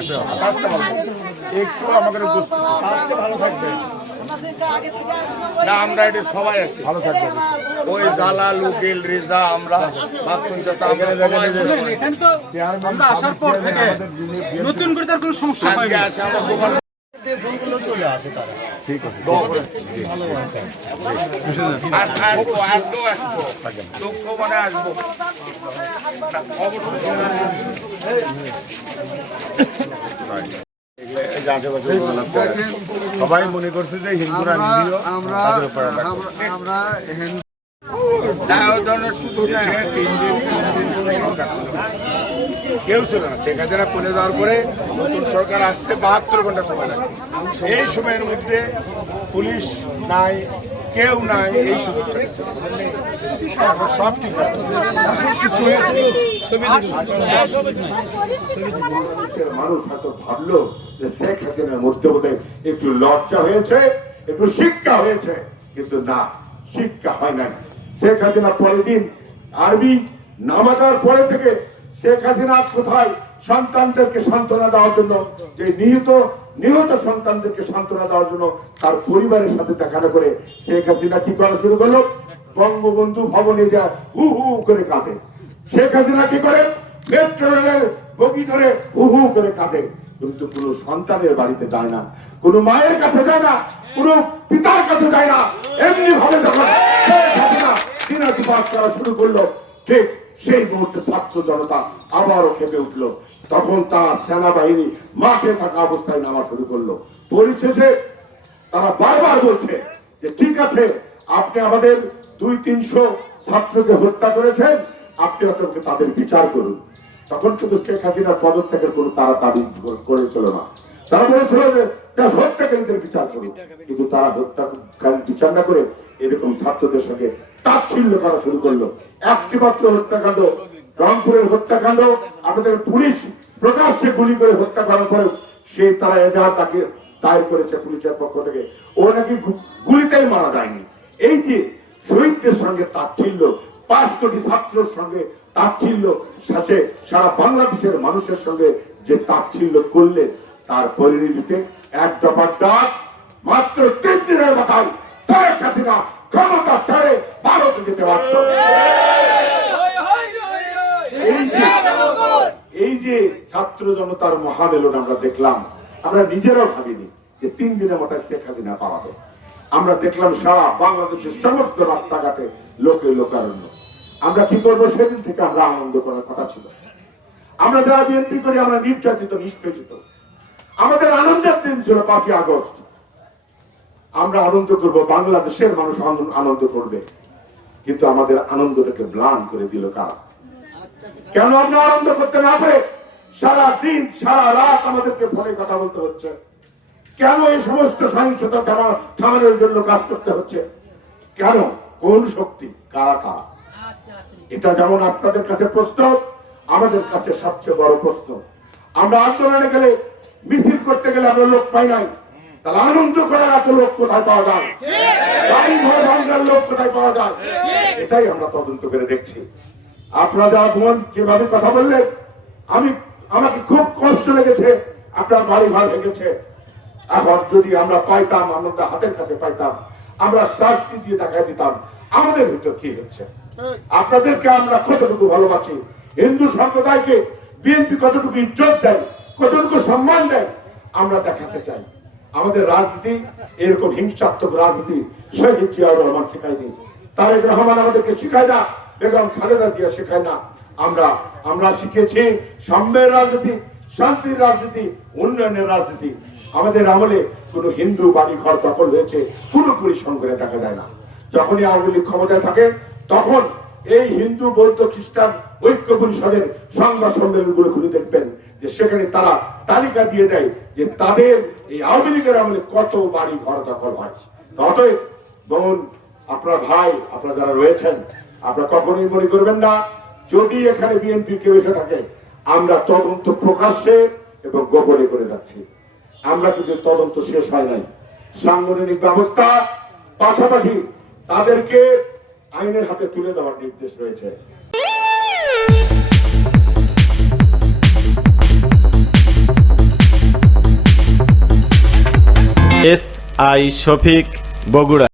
ছাত্র আমাদের দুস্থ ভালো থাকবে না আমরা এটা সবাই আছি। ভালো থাকবে। ওই জালা লুকিল রিজা আমরা বাপুন চাচা আমরা সবাই বসে। এখানে তো আমরা আসার পর থেকে নতুন করে তার কোনো সমস্যা আজকে হয়নি। আসে আমার দোকান। আর আসব আসব আসব আসব অবশ্যই। সবাই মনে করছে যে হিন্দুরা আমরা। আমরা- শুধু তিন দিন তিন দিন কেউ ছিল না। শেখ হাসিনা চলে যাওয়ার পরে নতুন সরকার আসতে বাহাত্তর ঘণ্টা সময় লাগে। এই সময়ের মধ্যে পুলিশ নাই, কেউ নাই, এই শেখ একটু লজ্জা হয়েছে, একটু শিক্ষা হয়েছে, কিন্তু না, শিক্ষা হয় নাই। শেখ হাসিনা পরের দিন আরবি নামাজার পরে থেকে শেখ হাসিনা কোথায় সন্তানদেরকে সান্ত্বনা দেওয়ার জন্য? যে নিহত নিহত সন্তানদেরকে সান্ত্বনা দেওয়ার জন্য তার পরিবারের সাথে দেখানো করে শেখ হাসিনা কি করা শুরু করল? বঙ্গবন্ধু ভবনে যা হু হু করে কাঁদে। শেখ হাসিনা কি করে? মেট্রো রেলের বগি ধরে হু হু করে কাঁদে। কিন্তু কোন সন্তানের বাড়িতে যায় না, কোন মায়ের কাছে যায় না, কোন পিতার কাছে যায় না। এমনি ভাবে যখন শেখ হাসিনা দিনাতিপাত করা শুরু করল, ঠিক সেই মুহূর্তে ছাত্র জনতা আবারও খেপে উঠল। তখন তারা সেনাবাহিনী মাঠে থাকা অবস্থায় নামা শুরু করল। পরিশেষে তারা বারবার বলছে যে, ঠিক আছে, আপনি আমাদের দুই তিনশো ছাত্রকে হত্যা করেছেন, আপনি অতকে তাদের বিচার করুন। তখন কিন্তু শেখ হাসিনার পদত্যাগের কোনো তারা দাবি করেছিল না। তারা বলেছিল যে হত্যাকারীদের বিচার করুন। কিন্তু তারা হত্যাকারী বিচার না করে এরকম ছাত্রদের সঙ্গে তাচ্ছিল্য করা শুরু করল। একটি মাত্র হত্যাকাণ্ড, রংপুরের হত্যাকাণ্ড, আমাদের পুলিশ প্রকাশ্যে গুলি করে হত্যা করার পরেও সে তারা এজাহার তাকে দায়ের করেছে পুলিশের পক্ষ থেকে। ও নাকি গুলিতেই মারা যায়নি। এই যে শহীদদের সঙ্গে তাচ্ছিল্য, পাঁচ কোটি ছাত্রের সঙ্গে তাচ্ছিল্য, সাথে সারা বাংলাদেশের মানুষের সঙ্গে যে তাচ্ছিল্য করলে, তার পরিণতিতে এক দফার ডাক, মাত্র তিন দিনের মাথায় ক্ষমতা ছেড়ে ভারতে যেতে পারত এই যে- এই যে ছাত্র জনতার মহামেলন আমরা দেখলাম, আমরা নিজেরাও ভাবিনি যে তিন দিনের মাথায় শেখ হাসিনা পাওয়াবে আমরা দেখলাম সারা বাংলাদেশের সমস্ত রাস্তাঘাটে লোকে লোকারণ্য। আমরা কি করব? সেদিন থেকে আমরা আনন্দ করার কথা ছিল। আমরা যারা বিএনপি করি, আমরা নির্যাতিত, নিষ্পেষিত। আমাদের আনন্দের দিন ছিল পাঁচই আগস্ট। আমরা আনন্দ করব, বাংলাদেশের মানুষ আনন্দ- করবে। কিন্তু আমাদের আনন্দটাকে ম্লান করে দিল কারা? কেন আমরা আনন্দ করতে না পারে? সারা দিন সারা রাত আমাদেরকে ফোনে কথা বলতে হচ্ছে। কেন এই সমস্ত সহিংসতা থামা- থামানোর জন্য কাজ করতে হচ্ছে? কেন? কোন শক্তি? কারা কারা এটা যেমন আপনাদের কাছে প্রশ্ন আমাদের কাছে সবচেয়ে বড় প্রশ্ন। আমরা আন্দোলনে গেলে, মিছিল করতে গেলে আমরা লোক পাই নাই। তাহলে আনন্দ করার এত লোক কোথায় পাওয়া যায়? বাড়ি লোক কোথায় পাওয়া যায়? এটাই আমরা তদন্ত করে দেখছি। আপনারা যারা বোন, যেভাবে কথা বললেন, আমি আমাকে খুব কষ্ট লেগেছে, আপনার বাড়ি ঘর ভেঙেছে। এখন যদি আমরা পাইতাম আমাদের হাতের কাছে পাইতাম, আমরা শাস্তি দিয়ে দেখা দিতাম, আমাদের ভিতর কি হচ্ছে? আপনাদেরকে আমরা কতটুকু ভালোবাসি? হিন্দু সম্প্রদায়কে বিএনপি কতটুকু ইজ্জত দেয়, কতটুকু সম্মান দেয়, আমরা দেখাতে চাই। আমাদের রাজনীতি, এরকম হিংসাত্মক রাজনীতি শহীদ জিয়াউর রহমান শেখায়নি। তারেক রহমান আমাদেরকে শিখায় না, বেগম খালেদা জিয়া শেখায় না। আমরা আমরা শিখেছি সাম্যের রাজনীতি, শান্তির রাজনীতি, উন্নয়নের রাজনীতি। আমাদের আমলে কোনো হিন্দু বাড়ি ঘর দখল হয়েছে পুরোপুরি সংগ্রহে দেখা যায় না। যখনই আওয়ামী লীগ ক্ষমতায় থাকে, তখন এই হিন্দু, বৌদ্ধ, খ্রিস্টান, ঐক্য পরিষদের সংবাদ সম্মেলনগুলো খুলে দেখবেন যে সেখানে তারা তালিকা দিয়ে দেয় যে তাদের এই আওয়ামী লীগের আমলে কত বাড়ি ঘর দখল হয়। অতএব, বোন, আপনার ভাই, আপনারা যারা রয়েছেন, আপনারা কখনোই মনে করবেন না যদি এখানে বিএনপি কেউ এসে থাকে, আমরা তদন্ত প্রকাশ্যে এবং গোপনে করে যাচ্ছি। আমরা কিন্তু তদন্ত শেষ হয় নাই। সাংগঠনিক ব্যবস্থা পাশাপাশি তাদেরকে আইনের হাতে তুলে দেওয়ার নির্দেশ রয়েছে। S I Shafiq Bogura.